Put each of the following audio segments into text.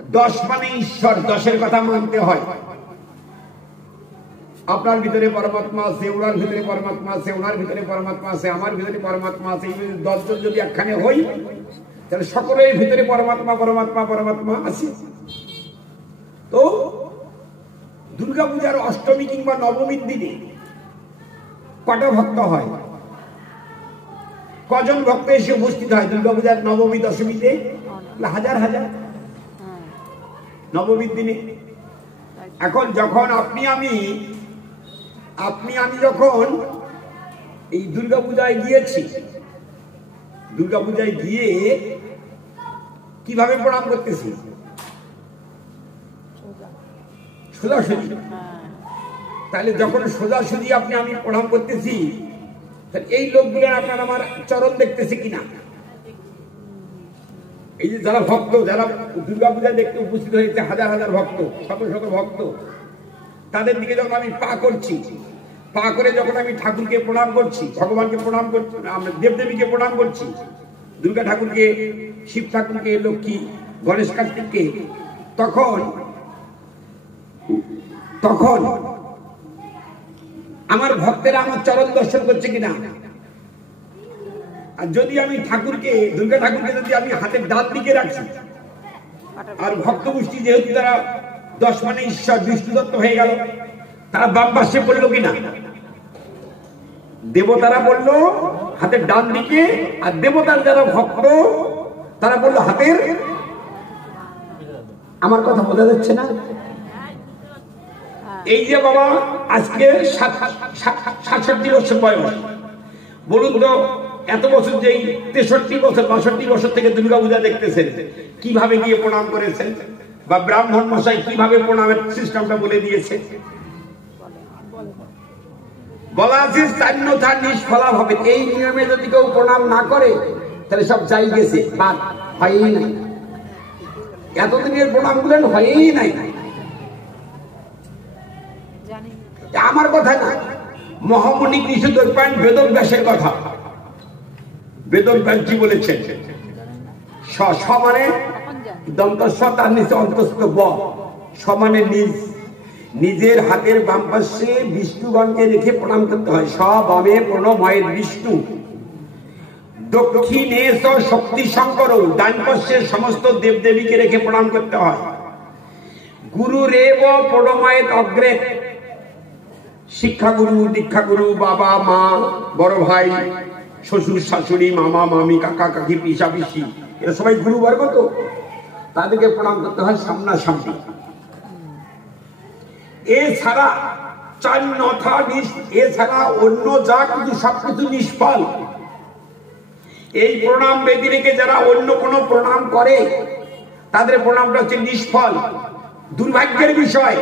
দশ মানে ঈশ্বর, দশের কথা মানতে হয়। আপনার ভিতরে পরমাত্মা আছে, ওনার ভিতরে পরমাত্মা আছে, ওনার ভিতরে পরমাত্মা আছে, আমার ভিতরে পরমাত্মা আছে। 10 জন যদি একখানে হই তাহলে সকলের ভিতরে পরমাত্মা পরমাত্মা পরমাত্মা আছে। তো দুর্গাপূজার অষ্টমী কিংবা নবমীর দিনে কটা ভক্ত হয়? কজন ভক্ত এসে উপস্থিত হয় দুর্গাপূজার নবমী দশমীতে? হাজার হাজার নবমীর দিনে। এখন যখন আপনি আমি যখন এই দুর্গাপূজায় গিয়েছি, দুর্গাপূজায় গিয়ে কিভাবে প্রণাম করতেছি? সোজাসুজি। তাহলে যখন সোজাসুজি আমি প্রণাম করতেছি, এই লোকগুলোর আপনার আমার চরণ দেখতেছে কিনা? এই যে যারা ভক্ত, যারা দুর্গাপূজা দেখতে উপস্থিত হয়েছে, হাজার হাজার ভক্ত, শত শত ভক্ত, তাদের দিকে যখন আমি পা করছি, পা করে যখন আমি ঠাকুরকে প্রণাম করছি, ভগবানকে প্রণাম করছি, দেবদেবীকে প্রণাম করছি, দুর্গা ঠাকুরকে, শিব ঠাকুরকে, লক্ষ্মী, গণেশ কার্তিককে, তখন আমার ভক্তেরা আমার চরণ দর্শন করছে কিনা? আর যদি আমি ঠাকুরকে, দুর্গা ঠাকুরকে যদি আমি হাতের ডান দিকে রাখছি, আর ভক্ত গোষ্ঠী যেহেতু তারা 10 মানে ঈশ্বর বিষ্ণুদত্ত হয়ে গেল, তারা বাম পাশে পড়লো কিনা? দেবতারা বললো হাতের ডান দিকে, আর দেবতার যারা ভক্ত তারা বললো হাতের। আমার কথা বোঝা যাচ্ছে না? এই যে বাবা আজকে 67 বছর বয়স, বলুন তো এত বছর, যে 63 বছর 62 বছর থেকে দুর্গাপূজা দেখতেছেন, কিভাবে গিয়ে প্রণাম করেছেন? বা ব্রাহ্মণ মশাই কিভাবে প্রণামের সিস্টেমটা বলে দিয়েছে? বলা আছে স্থান্যতা নিষ্ফলা হবে। এই নিয়মে যদি কেউ প্রণাম না করে তাহলে সব চাই গেছে, বাদ হয়ই নাই। এতদিনের প্রণাম গুলেন হয়ই নাই। আমার কথা না, মহামণি কৃষ্ণদ্বৈপায়ন বেদব্যাসের কথা। বেদব্যাসজি বলেছেন, সমানে দন্তস্ব, তার নিচে অন্তস্থ ব, সমানে নিজ, নিজের হাতের বাম পাশে বিষ্ণুগণকে রেখে প্রণাম করতে হয়। সবামে প্রণময়ের বিষ্ণু, দক্ষিণে শক্তি শঙ্কর, ডান পাশে সমস্ত দেবদেবীকে রেখে প্রণাম করতে হয়। গুরু রেব প্রণময়ের অগ্রে, শিক্ষাগুরু, দীক্ষাগুরু, বাবা মা, বড় ভাই, শ্বশুর শাশুড়ি, মামা মামি, কাকা কাকি, পিসা পিসি, এরা সবাই গুরুবর্গ, তো তাদেরকে প্রণাম করতে হয় সামনাসামনি। এছাড়া এছাড়া অন্য যা কিছু সবকিছু নিষ্ফল। এই প্রণাম বেদি রেখে যারা অন্য কোনো প্রণাম করে তাদের প্রণামটা হচ্ছে নিষ্ফল। দুর্ভাগ্যের বিষয়,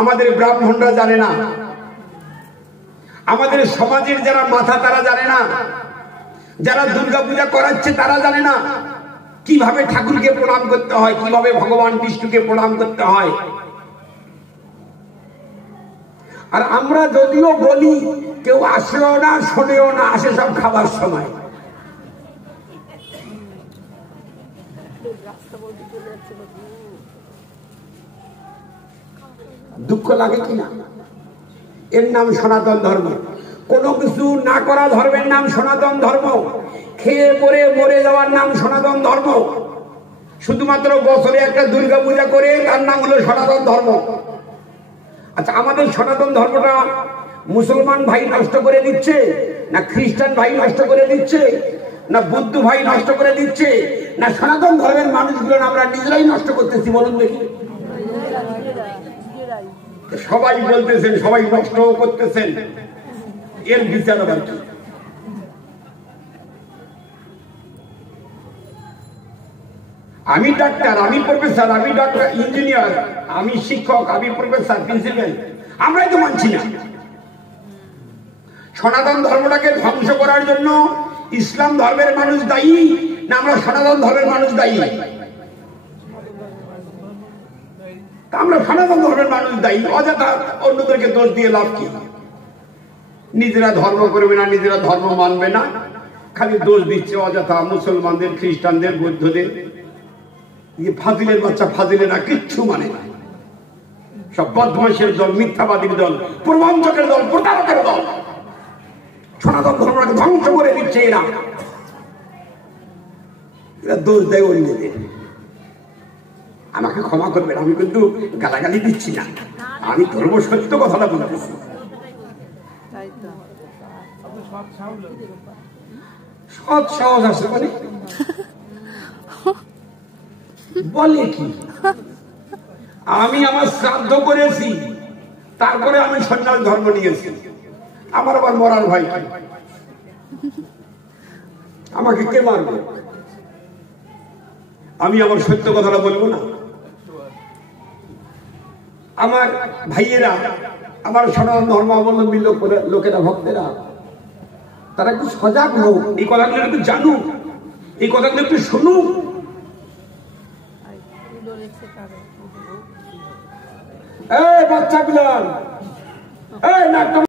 আমাদের ব্রাহ্মণরা জানে না, আমাদের সমাজের যারা মাথা তারা জানে না, যারা দুর্গাপূজা করাচ্ছে তারা জানে না কিভাবে ঠাকুরকে প্রণাম করতে হয়, কিভাবে ভগবান বিষ্ণুকে প্রণাম করতে হয়। আর আমরা যদিও বলি, কেউ আসেও না, শোনেও না, আসে সব খাবার সময়। দুঃখ লাগে কিনা? এর নাম সনাতন ধর্ম। কোনো কিছু না করা ধর্মের নাম সনাতন ধর্ম। খেয়ে পরে মরে যাওয়ার নাম সনাতন ধর্ম। শুধুমাত্র বছরে একটা দুর্গাপূজা করে তার নাম হলো সনাতন ধর্ম। আচ্ছা, আমাদের সনাতন ধর্মটা মুসলমান ভাই নষ্ট করে দিচ্ছে, না খ্রিস্টান ভাই নষ্ট করে দিচ্ছে, না বুদ্ধ ভাই নষ্ট করে দিচ্ছে, না সনাতন ধর্মের মানুষগুলো আমরা নিজেরাই নষ্ট করতেছি? বলুন দেখি। সবাই বলতেছেন, সবাই নষ্ট করতেছেন, এর বিচার আবার কি? আমি ডাক্তার, আমি প্রফেসর, আমি ডক্টর, ইঞ্জিনিয়ার, আমি শিক্ষক, আমি প্রফেসর, প্রিন্সিপাল, আমরাই তো মানছি না। সনাতন ধর্মটাকে ধ্বংস করার জন্য ইসলাম ধর্মের মানুষ দায়ী, না আমরা সনাতন ধর্মের মানুষ দায়ী? আমরা সনাতন ধর্মের মানুষ দায়ী। অযথা অন্যদেরকে দোষ দিয়ে লাভ কি? নিজেরা ধর্ম করবে না, নিজেরা ধর্ম মানবে না, খালি দোষ দিচ্ছে অযথা মুসলমানদের, খ্রিস্টানদের, বৌদ্ধদের। ফাজিলের বাচ্চা ফাজিলেরা কিচ্ছু মানে না, সব বদমাইশের দল, মিথ্যাবাদীর দল, প্রবঞ্চকের দল, প্রতারকের দল। সনাতন ধর্মটাকে ধ্বংস করে দিচ্ছে এরা। এরা দোষ দেয় অন্যদের। আমাকে ক্ষমা করবেন, আমি কিন্তু গালাগালি দিচ্ছি না, আমি ধর্ম সত্য কথাটা বলতেছি। সৎ সাহস আছে মানে বলে কি? আমি আমার শ্রাদ্ধ করেছি, তারপরে আমি সন্ন্যাস ধর্ম নিয়েছি। আমার আবার মরার ভয় কি? আমাকে কে মারবে? আমি আমার সত্য কথাটা বলবো না? আমার ভাইয়েরা, আমার সনাতন ধর্মাবলম্বী লোকেরা, ভক্তেরা, তারা একটু সজাগ হোক, এই কথাগুলো একটু জানুক, এই কথাগুলো একটু শুনুক। এই বাচ্চাগুলো, এই নাট্য